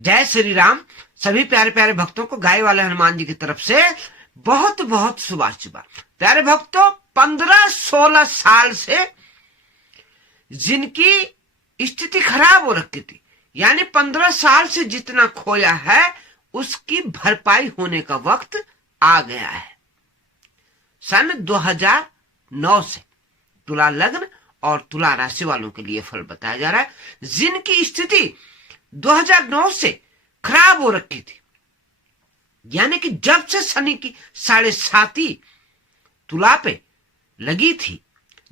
जय श्री राम। सभी प्यारे प्यारे भक्तों को गाय वाले हनुमान जी की तरफ से बहुत बहुत शुभाशुभा। प्यारे भक्तों, 15-16 साल से जिनकी स्थिति खराब हो रखी थी, यानी 15 साल से जितना खोया है उसकी भरपाई होने का वक्त आ गया है। सन 2009 से तुला लग्न और तुला राशि वालों के लिए फल बताया जा रहा है। जिनकी स्थिति 2009 से खराब हो रखी थी, यानी कि जब से शनि की 7.5 तुला पे लगी थी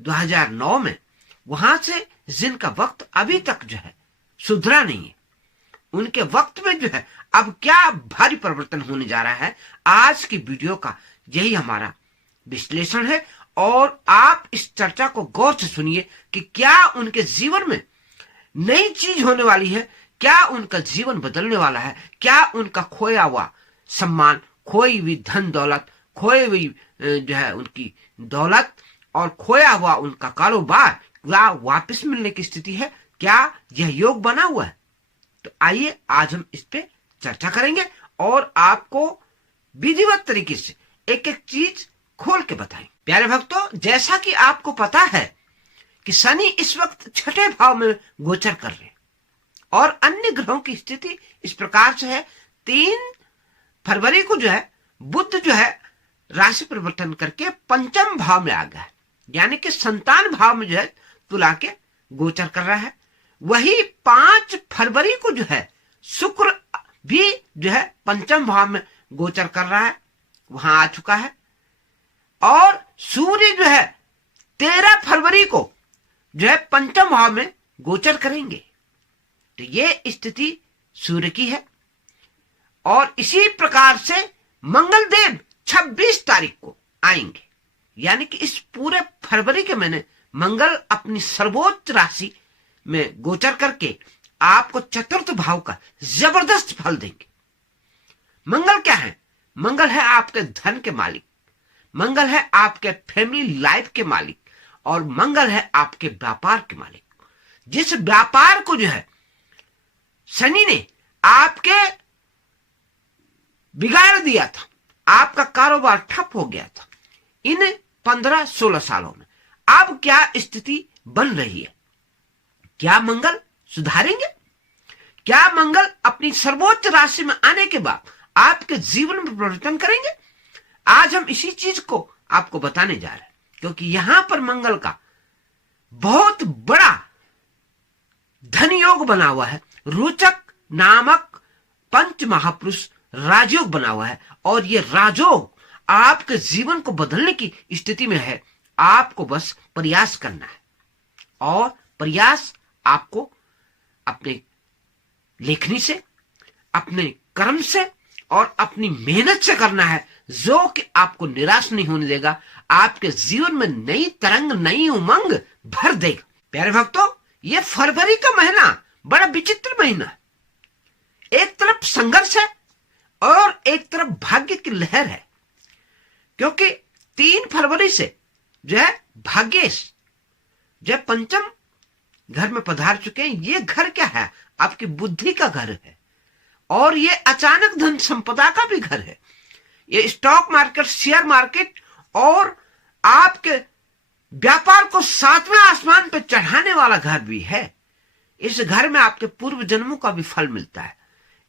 2009 में, वहां से जिनका वक्त अभी तक जो है सुधरा नहीं है, उनके वक्त में जो है अब क्या भारी परिवर्तन होने जा रहा है, आज की वीडियो का यही हमारा विश्लेषण है। और आप इस चर्चा को गौर से सुनिए कि क्या उनके जीवन में नई चीज होने वाली है, क्या उनका जीवन बदलने वाला है, क्या उनका खोया हुआ सम्मान, खोई हुई धन दौलत, खोई हुई जो है उनकी दौलत और खोया हुआ उनका कारोबार क्या वापस मिलने की स्थिति है, क्या यह योग बना हुआ है। तो आइए आज हम इस पे चर्चा करेंगे और आपको विधिवत तरीके से एक एक चीज खोल के बताएं। प्यारे भक्तों, जैसा कि आपको पता है कि शनि इस वक्त छठे भाव में गोचर कर रहे हैं और अन्य ग्रहों की स्थिति इस प्रकार से है। 3 फरवरी को जो है बुध जो है राशि परिवर्तन करके पंचम भाव में आ गया है, यानी कि संतान भाव में जो है तुला के गोचर कर रहा है। वही 5 फरवरी को जो है शुक्र भी जो है पंचम भाव में गोचर कर रहा है, वहां आ चुका है। और सूर्य जो है 13 फरवरी को जो है पंचम भाव में गोचर करेंगे। तो ये स्थिति सूर्य की है। और इसी प्रकार से मंगल देव 26 तारीख को आएंगे, यानी कि इस पूरे फरवरी के महीने मंगल अपनी सर्वोच्च राशि में गोचर करके आपको चतुर्थ भाव का जबरदस्त फल देंगे। मंगल क्या है? मंगल है आपके धन के मालिक, मंगल है आपके फैमिली लाइफ के मालिक और मंगल है आपके व्यापार के मालिक। जिस व्यापार को जो है शनि ने आपके बिगाड़ दिया था, आपका कारोबार ठप हो गया था इन 15-16 सालों में, अब क्या स्थिति बन रही है? क्या मंगल सुधारेंगे? क्या मंगल अपनी सर्वोच्च राशि में आने के बाद आपके जीवन में परिवर्तन करेंगे? आज हम इसी चीज को आपको बताने जा रहे हैं, क्योंकि यहां पर मंगल का बहुत बड़ा धन योग बना हुआ है। रोचक नामक पंच महापुरुष राजयोग बना हुआ है और ये राजयोग आपके जीवन को बदलने की स्थिति में है। आपको बस प्रयास करना है और प्रयास आपको अपने लेखनी से, अपने कर्म से और अपनी मेहनत से करना है, जो कि आपको निराश नहीं होने देगा, आपके जीवन में नई तरंग, नई उमंग भर देगा। प्यारे भक्तों, ये फरवरी का महीना बड़ा विचित्र महीना है। एक तरफ संघर्ष है और एक तरफ भाग्य की लहर है, क्योंकि 3 फरवरी से जो है भाग्येश जो है पंचम घर में पधार चुके हैं। ये घर क्या है? आपकी बुद्धि का घर है और ये अचानक धन संपदा का भी घर है। ये स्टॉक मार्केट, शेयर मार्केट और आपके व्यापार को 7वें आसमान पर चढ़ाने वाला घर भी है। इस घर में आपके पूर्व जन्मों का भी फल मिलता है।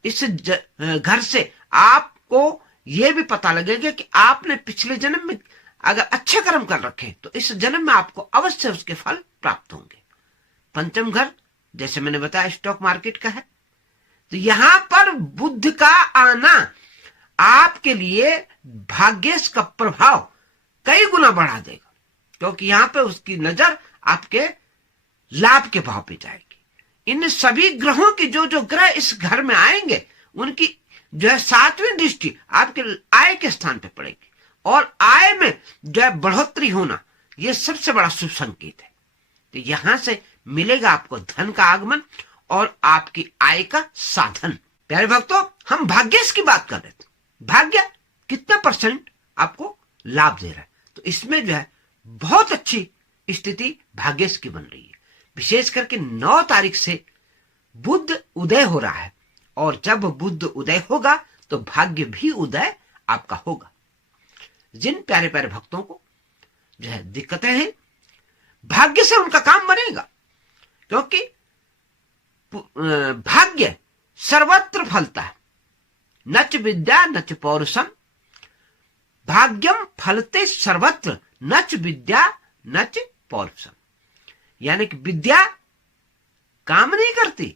इस घर से आपको यह भी पता लगेगा कि आपने पिछले जन्म में अगर अच्छे कर्म कर रखे तो इस जन्म में आपको अवश्य उसके फल प्राप्त होंगे। पंचम घर जैसे मैंने बताया स्टॉक मार्केट का है, तो यहां पर बुध का आना आपके लिए भाग्येश का प्रभाव कई गुना बढ़ा देगा, क्योंकि यहां पे उसकी नजर आपके लाभ के भाव पे जाएगी। इन सभी ग्रहों की जो ग्रह इस घर में आएंगे उनकी जो है 7वीं दृष्टि आपके आय के स्थान पे पड़ेगी और आय में जो है बढ़ोतरी होना, यह सबसे बड़ा शुभ संकेत है। तो यहां से मिलेगा आपको धन का आगमन और आपकी आय का साधन। प्यारे भक्तों, हम भाग्येश की बात कर रहे थे। भाग्य कितना % आपको लाभ दे रहा है, तो इसमें जो है बहुत अच्छी स्थिति भाग्येश की बन रही है। विशेष करके 9 तारीख से बुध उदय हो रहा है और जब बुध उदय होगा तो भाग्य भी उदय आपका होगा। जिन प्यारे प्यारे भक्तों को जो है दिक्कतें हैं, भाग्य से उनका काम बनेगा, क्योंकि भाग्य सर्वत्र फलता है। नच विद्या नच पौरुषम भाग्यम फलते सर्वत्र नच विद्या नच पौरुषम। यानी कि विद्या काम नहीं करती,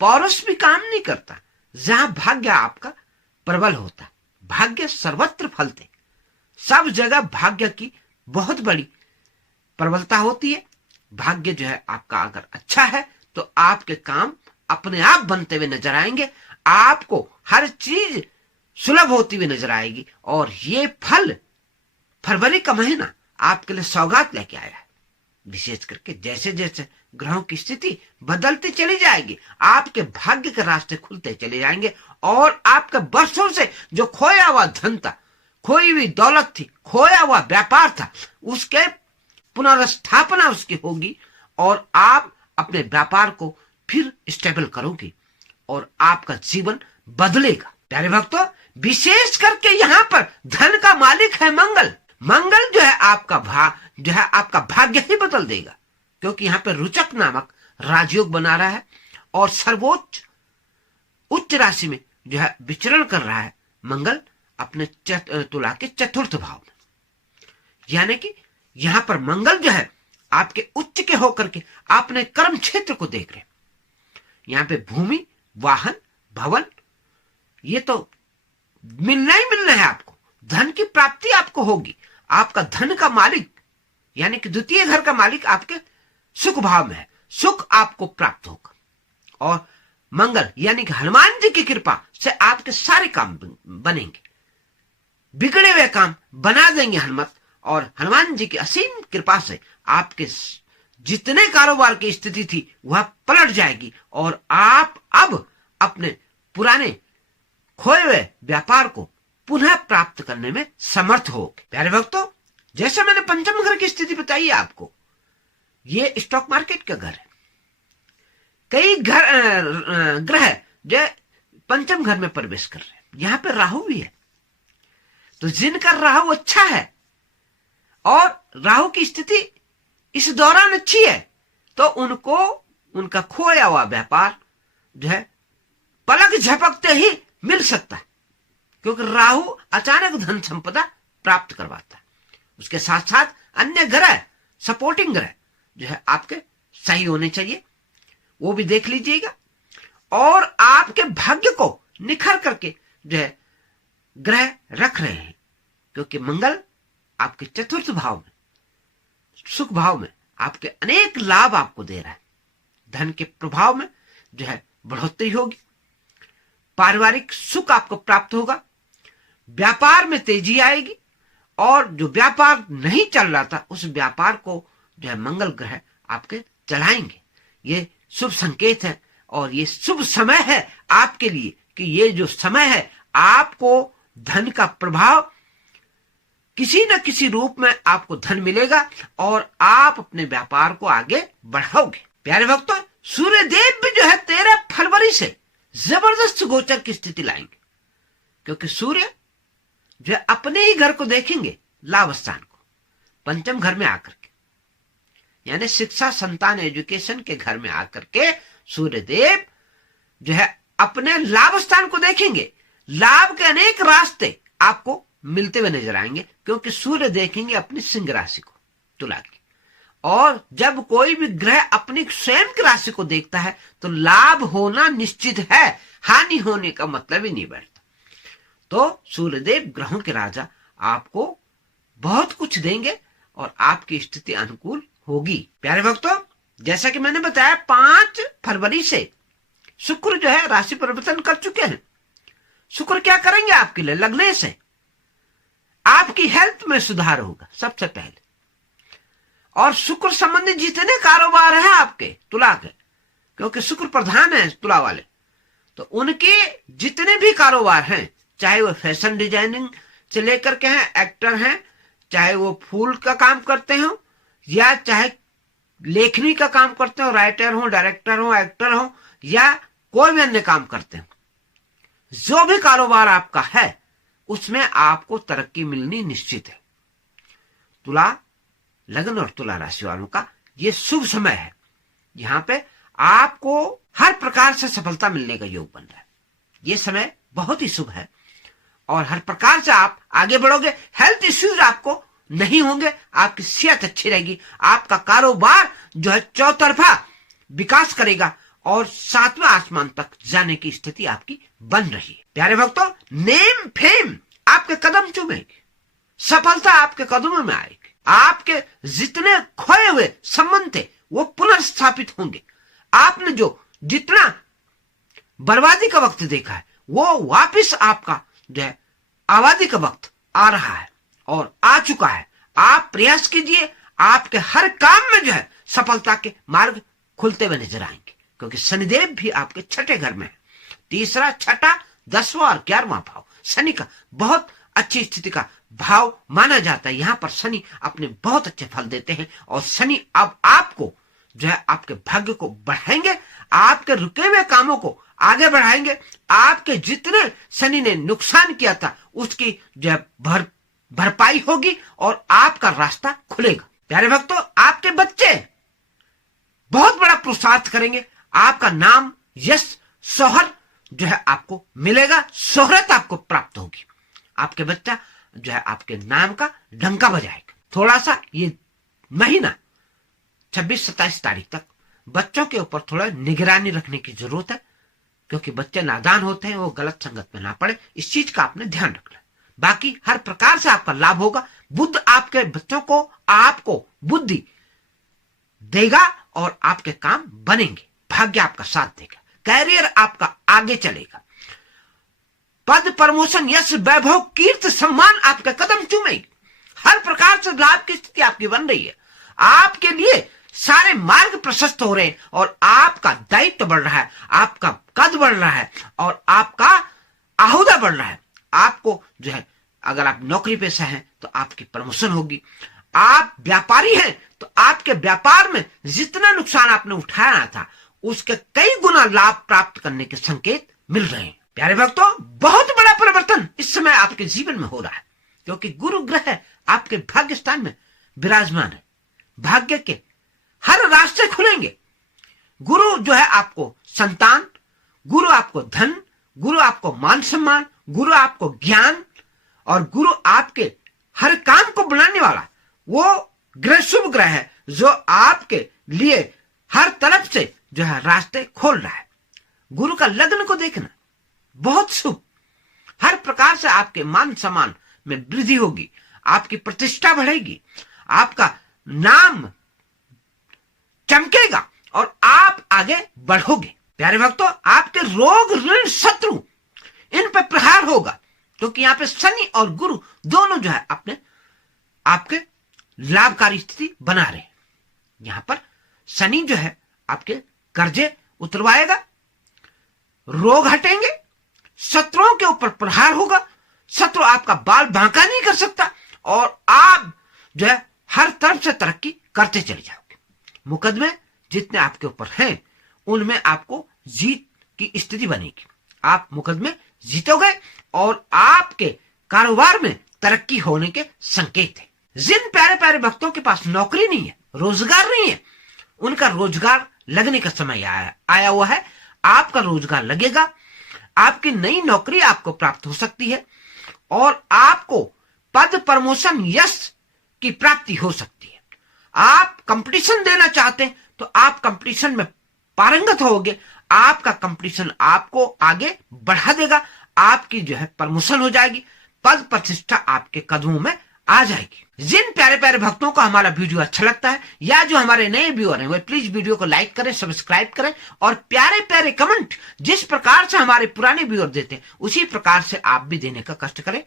पौरुष भी काम नहीं करता। जहां भाग्य आपका प्रबल होता, भाग्य सर्वत्र फलते, सब जगह भाग्य की बहुत बड़ी प्रबलता होती है। भाग्य जो है आपका अगर अच्छा है तो आपके काम अपने आप बनते हुए नजर आएंगे, आपको हर चीज सुलभ होती हुई नजर आएगी। और ये फल फरवरी का महीना आपके लिए सौगात लेके आया है। विशेष करके जैसे जैसे ग्रहों की स्थिति बदलती चली जाएगी, आपके भाग्य के रास्ते खुलते चले जाएंगे और आपके वर्षों से जो खोया हुआ धन था, खोई हुई दौलत थी, खोया हुआ व्यापार था, उसके पुनर्स्थापना उसकी होगी और आप अपने व्यापार को फिर स्टेबल करोगे और आपका जीवन बदलेगा। प्यारे भक्तों, विशेष करके यहाँ पर धन का मालिक है मंगल। मंगल जो है आपका भाग्य ही बदल देगा, क्योंकि यहाँ पे रुचक नामक राजयोग बना रहा है और सर्वोच्च उच्च राशि में जो है विचरण कर रहा है मंगल अपने तुला के चतुर्थ भाव में। यानी कि यहां पर मंगल जो है आपके उच्च के होकर के आपने कर्म क्षेत्र को देख रहे। यहां पे भूमि, वाहन, भवन, ये तो मिलना ही मिलना है आपको। धन की प्राप्ति आपको होगी। आपका धन का मालिक यानी कि द्वितीय घर का मालिक आपके सुख भाव में है, सुख आपको प्राप्त होगा। और मंगल यानी कि हनुमान जी की कृपा से आपके सारे काम बनेंगे, बिगड़े हुए काम बना देंगे हनुमत। और हनुमान जी की असीम कृपा से आपके जितने कारोबार की स्थिति थी वह पलट जाएगी और आप अब अपने पुराने खोए हुए व्यापार को पुनः प्राप्त करने में समर्थ होगे। प्यारे भक्तों, जैसे मैंने पंचम घर की स्थिति बताई आपको, ये स्टॉक मार्केट का घर है। कई ग्रह जो पंचम घर में प्रवेश कर रहे हैं, यहां पे राहु भी है। तो जिनका राहु अच्छा है और राहु की स्थिति इस दौरान अच्छी है, तो उनको उनका खोया हुआ व्यापार जो है पलक झपकते ही मिल सकता है, क्योंकि राहु अचानक धन संपदा प्राप्त करवाता है। उसके साथ साथ अन्य ग्रह, सपोर्टिंग ग्रह जो है आपके सही होने चाहिए, वो भी देख लीजिएगा। और आपके भाग्य को निखर करके जो है ग्रह रख रहे हैं, क्योंकि मंगल आपके चतुर्थ भाव में, सुख भाव में आपके अनेक लाभ आपको दे रहा है। धन के प्रभाव में जो है बढ़ोतरी होगी, पारिवारिक सुख आपको प्राप्त होगा, व्यापार में तेजी आएगी और जो व्यापार नहीं चल रहा था उस व्यापार को जो है मंगल ग्रह आपके चलाएंगे। ये शुभ संकेत है और ये शुभ समय है आपके लिए कि ये जो समय है आपको धन का प्रभाव किसी न किसी रूप में आपको धन मिलेगा और आप अपने व्यापार को आगे बढ़ाओगे। प्यारे भक्तों, सूर्य देव भी जो है 13 फरवरी से जबरदस्त गोचर की स्थिति लाएंगे, क्योंकि सूर्य जो है अपने ही घर को देखेंगे, लाभ स्थान को, पंचम घर में आकर के, यानी शिक्षा, संतान, एजुकेशन के घर में आकर के सूर्य देव जो है अपने लाभ स्थान को देखेंगे। लाभ के अनेक रास्ते आपको मिलते हुए नजर आएंगे, क्योंकि सूर्य देखेंगे अपनी सिंह राशि को, तुला की। और जब कोई भी ग्रह अपनी स्वयं की राशि को देखता है तो लाभ होना निश्चित है, हानि होने का मतलब ही नहीं बैठता। तो सूर्यदेव ग्रहों के राजा आपको बहुत कुछ देंगे और आपकी स्थिति अनुकूल होगी। प्यारे भक्तों, जैसा कि मैंने बताया 5 फरवरी से शुक्र जो है राशि परिवर्तन कर चुके हैं। शुक्र क्या करेंगे आपके लिए? लगने से आपकी हेल्थ में सुधार होगा सबसे पहले। और शुक्र संबंधी जितने कारोबार हैं आपके तुला के, क्योंकि शुक्र प्रधान है तुला वाले, तो उनके जितने भी कारोबार हैं, चाहे वो फैशन डिजाइनिंग से लेकर के हैं, एक्टर हैं, चाहे वो फूल का काम करते हो या चाहे लेखनी का काम करते हो, राइटर हो, डायरेक्टर हो, एक्टर हो, या कोई भी अन्य काम करते हो, जो भी कारोबार आपका है उसमें आपको तरक्की मिलनी निश्चित है। तुला लग्न और तुला राशि वालों का ये शुभ समय है, यहां पे आपको हर प्रकार से सफलता मिलने का योग बन रहा है। ये समय बहुत ही शुभ है और हर प्रकार से आप आगे बढ़ोगे। हेल्थ इश्यूज आपको नहीं होंगे, आपकी सेहत अच्छी रहेगी, आपका कारोबार जो है चौतरफा विकास करेगा और 7वें आसमान तक जाने की स्थिति आपकी बन रही है। प्यारे भक्तों, नेम फेम आपके कदम चूमेगी, सफलता आपके कदमों में आएगी, आपके जितने खोए हुए संबंध थे वो पुनर्स्थापित होंगे। आपने जो जितना बर्बादी का वक्त देखा है वो वापस आपका जो है आबादी का वक्त आ रहा है और आ चुका है। आप प्रयास कीजिए, आपके हर काम में जो है सफलता के मार्ग खुलते हुए नजर आएंगे, क्योंकि शनिदेव भी आपके छठे घर में है। तीसरा, छठा, 10वां और 11वां भाव शनि का बहुत अच्छी स्थिति का भाव माना जाता है। यहां पर शनि अपने बहुत अच्छे फल देते हैं और शनि अब आपको जो है आपके भाग्य को बढ़ाएंगे, आपके रुके हुए कामों को आगे बढ़ाएंगे। आपके जितने शनि ने नुकसान किया था उसकी जो है भरपाई होगी और आपका रास्ता खुलेगा। प्यारे भक्तों, आपके बच्चे बहुत बड़ा पुरुषार्थ करेंगे, आपका नाम, यश, शोहरत जो है आपको मिलेगा, शोहरत आपको प्राप्त होगी। आपके बच्चा जो है आपके नाम का डंका बजाएगा। थोड़ा सा ये महीना 26-27 तारीख तक बच्चों के ऊपर थोड़ा निगरानी रखने की जरूरत है, क्योंकि बच्चे नादान होते हैं, वो गलत संगत में ना पड़े, इस चीज का आपने ध्यान रखना। बाकी हर प्रकार से आपका लाभ होगा। बुद्ध आपके बच्चों को आपको बुद्धि देगा और आपके काम बनेंगे, भाग्य आपका साथ देगा, कैरियर आपका आगे चलेगा, पद, प्रमोशन, यश, वैभव, कीर्ति, सम्मान आपके कदम चूमेगी। हर प्रकार से लाभ की स्थिति आपकी बन रही है। आपके लिए सारे मार्ग प्रशस्त हो रहे हैं और आपका दायित्व बढ़ रहा है, आपका कद बढ़ रहा है और आपका आहुदा बढ़ रहा है। आपको जो है अगर आप नौकरी पेशा हैं तो आपकी प्रमोशन होगी, आप व्यापारी हैं तो आपके व्यापार में जितना नुकसान आपने उठाया था उसके कई गुना लाभ प्राप्त करने के संकेत मिल रहे हैं। प्यारे भक्तों, बहुत बड़ा परिवर्तन इस समय आपके जीवन में हो रहा है, क्योंकि गुरु ग्रह आपके भाग्य स्थान में विराजमान है। भाग्य के हर रास्ते खुलेंगे। गुरु जो है आपको संतान, गुरु आपको धन, गुरु आपको मान सम्मान, गुरु आपको ज्ञान और गुरु आपके हर काम को बनाने वाला वो ग्रह शुभ ग्रह है जो आपके लिए हर तरफ से जो है रास्ते खोल रहा है। गुरु का लग्न को देखना बहुत शुभ, हर प्रकार से आपके मान सम्मान में वृद्धि होगी, आपकी प्रतिष्ठा बढ़ेगी, आपका नाम चमकेगा और आप आगे बढ़ोगे। प्यारे भक्तों, आपके रोग, ऋण, शत्रु इन पर प्रहार होगा, क्योंकि यहां पे शनि और गुरु दोनों जो है अपने आपके लाभकारी स्थिति बना रहे हैं। यहां पर शनि जो है आपके कर्जे उतरवाएगा, रोग हटेंगे, शत्रुओं के ऊपर प्रहार होगा, शत्रु आपका बाल बांका नहीं कर सकता और आप जो है हर तरफ से तरक्की करते चले जाओगे। मुकदमे जितने आपके ऊपर हैं उनमें आपको जीत की स्थिति बनेगी, आप मुकदमे जीतोगे और आपके कारोबार में तरक्की होने के संकेत है। जिन प्यारे प्यारे भक्तों के पास नौकरी नहीं है, रोजगार नहीं है, उनका रोजगार लगने का समय आया हुआ है। आपका रोजगार लगेगा, आपकी नई नौकरी आपको प्राप्त हो सकती है और आपको पद, प्रमोशन, यश की प्राप्ति हो सकती है। आप कंपटीशन देना चाहते हैं तो आप कंपटीशन में पारंगत होगे, आपका कंपटीशन आपको आगे बढ़ा देगा, आपकी जो है प्रमोशन हो जाएगी, पद प्रतिष्ठा आपके कदमों में आ जाएगी। जिन प्यारे प्यारे भक्तों को हमारा वीडियो अच्छा लगता है या जो हमारे नए व्यूअर हैं वे प्लीज वीडियो को लाइक करें, सब्सक्राइब करें और प्यारे प्यारे कमेंट जिस प्रकार से हमारे पुराने व्यूअर देते हैं उसी प्रकार से आप भी देने का कष्ट करें,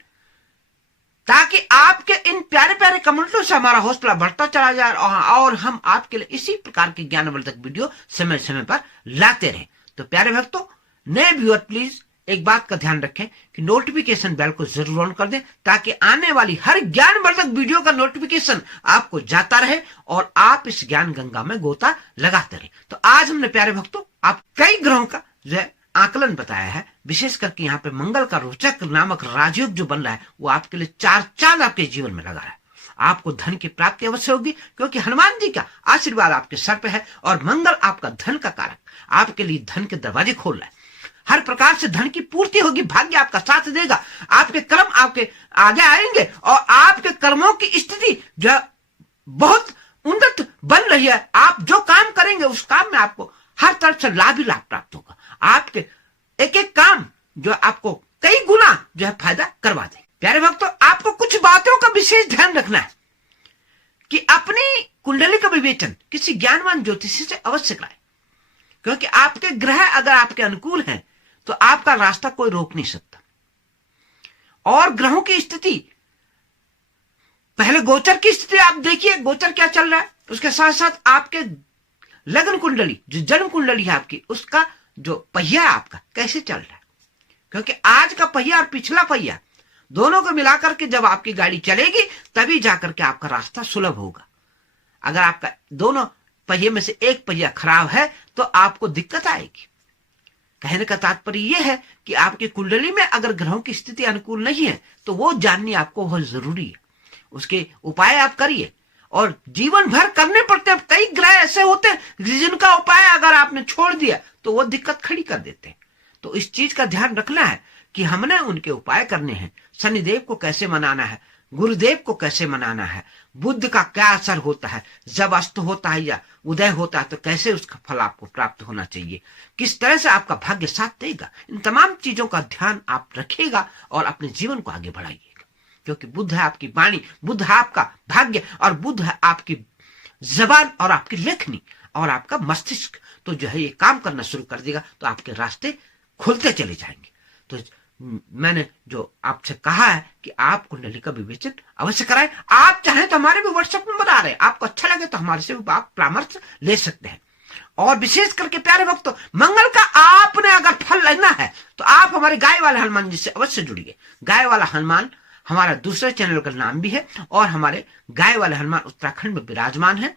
ताकि आपके इन प्यारे प्यारे कमेंटों से हमारा हौसला बढ़ता चला जाए और हम आपके लिए इसी प्रकार के ज्ञानवर्धक वीडियो समय समय पर लाते रहें। तो प्यारे भक्तों, नए व्यूअर प्लीज एक बात का ध्यान रखें कि नोटिफिकेशन बेल को जरूर ऑन कर दें, ताकि आने वाली हर ज्ञानवर्धक वीडियो का नोटिफिकेशन आपको जाता रहे और आप इस ज्ञान गंगा में गोता लगाते रहे। तो आज हमने प्यारे भक्तों आप कई ग्रहों का जो है आकलन बताया है, विशेष करके यहाँ पे मंगल का रोचक नामक राजयोग जो बन रहा है वो आपके लिए 4 चांद आपके जीवन में लगा है। आपको धन की प्राप्ति अवश्य होगी, क्योंकि हनुमान जी का आशीर्वाद आपके सर पे है और मंगल आपका धन का कारक आपके लिए धन के दरवाजे खोल रहा है। हर प्रकार से धन की पूर्ति होगी, भाग्य आपका साथ देगा, आपके कर्म आपके आगे आएंगे और आपके कर्मों की स्थिति जो बहुत उन्नत बन रही है। आप जो काम करेंगे उस काम में आपको हर तरफ से लाभ ही लाभ प्राप्त होगा। आपके एक एक काम जो आपको कई गुना जो है फायदा करवा दे। प्यारे भक्तों, आपको कुछ बातों का विशेष ध्यान रखना है कि अपनी कुंडली का विवेचन किसी ज्ञानवान ज्योतिषी से अवश्य कराएं, क्योंकि आपके ग्रह अगर आपके अनुकूल हैं तो आपका रास्ता कोई रोक नहीं सकता। और ग्रहों की स्थिति, पहले गोचर की स्थिति आप देखिए, गोचर क्या चल रहा है, उसके साथ साथ आपके लग्न कुंडली जो जन्म कुंडली है आपकी, उसका जो पहिया आपका कैसे चल रहा है। क्योंकि आज का पहिया और पिछला पहिया दोनों को मिलाकर के जब आपकी गाड़ी चलेगी तभी जाकर के आपका रास्ता सुलभ होगा। अगर आपका दोनों पहिए में से एक पहिया खराब है तो आपको दिक्कत आएगी। कहने का तात्पर्य यह है कि आपकी कुंडली में अगर ग्रहों की स्थिति अनुकूल नहीं है तो वो जाननी आपको बहुत जरूरी है। उसके उपाय आप करिए और जीवन भर करने पड़ते हैं। कई ग्रह ऐसे होते हैं जिनका उपाय अगर आपने छोड़ दिया तो वो दिक्कत खड़ी कर देते हैं। तो इस चीज का ध्यान रखना है कि हमने उनके उपाय करने हैं। शनिदेव को कैसे मनाना है, गुरुदेव को कैसे मनाना है, बुद्ध का क्या असर होता है, जब अस्त होता है या उदय होता है तो कैसे उसका फल आपको प्राप्त होना चाहिए, किस तरह से आपका भाग्य साथ देगा। इन तमाम चीजों का ध्यान आप रखिएगा और अपने जीवन को आगे बढ़ाइएगा। क्योंकि बुद्ध है आपकी वाणी, बुद्ध है आपका भाग्य और बुद्ध है आपकी जबान और आपकी लेखनी और आपका मस्तिष्क। तो जो है ये काम करना शुरू कर देगा तो आपके रास्ते खुलते चले जाएंगे। तो मैंने जो आपसे कहा है कि आप कुंडली का विवेचन अवश्य कराएं। आप चाहें तो हमारे भी व्हाट्सएप नंबर आ रहे हैं, आपको अच्छा लगे तो हमारे से भी आप परामर्श ले सकते हैं। और विशेष करके प्यारे भक्तों, मंगल का आपने अगर फल लेना है तो आप हमारे गाय वाले हनुमान जी से अवश्य जुड़िए। गाय वाला हनुमान हमारा दूसरे चैनल का नाम भी है और हमारे गाय वाले हनुमान उत्तराखंड में विराजमान है।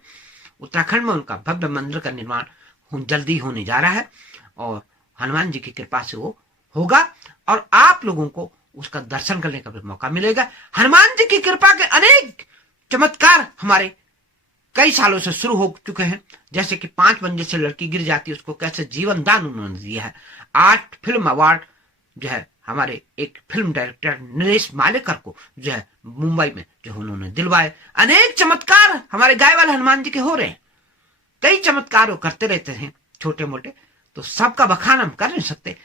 उत्तराखंड में उनका भव्य मंदिर का निर्माण जल्दी होने जा रहा है और हनुमान जी की कृपा से वो होगा और आप लोगों को उसका दर्शन करने का भी मौका मिलेगा। हनुमान जी की कृपा के अनेक चमत्कार हमारे कई सालों से शुरू हो चुके हैं। जैसे कि 5 मंजिल से लड़की गिर जाती है उसको कैसे जीवन दान उन्होंने दिया है। 8 फिल्म अवार्ड जो है हमारे एक फिल्म डायरेक्टर नरेश मालेकर को जो है मुंबई में जो उन्होंने दिलवाए। अनेक चमत्कार हमारे गाय वाले हनुमान जी के हो रहे हैं। कई चमत्कार वो करते रहते हैं छोटे मोटे, तो सबका बखान हम कर नहीं सकते।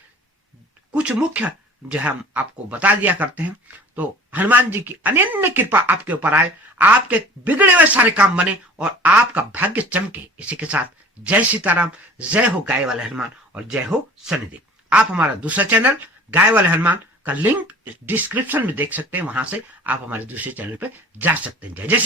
कुछ मुख्य जो है हम आपको बता दिया करते हैं। तो हनुमान जी की अनन्य कृपा आपके ऊपर आए, आपके बिगड़े हुए सारे काम बने और आपका भाग्य चमके। इसी के साथ जय सीताराम, जय हो गाय वाले हनुमान और जय हो शनिदेव। आप हमारा दूसरा चैनल गाय वाले हनुमान का लिंक डिस्क्रिप्शन में देख सकते हैं, वहां से आप हमारे दूसरे चैनल पे जा सकते हैं। जय जय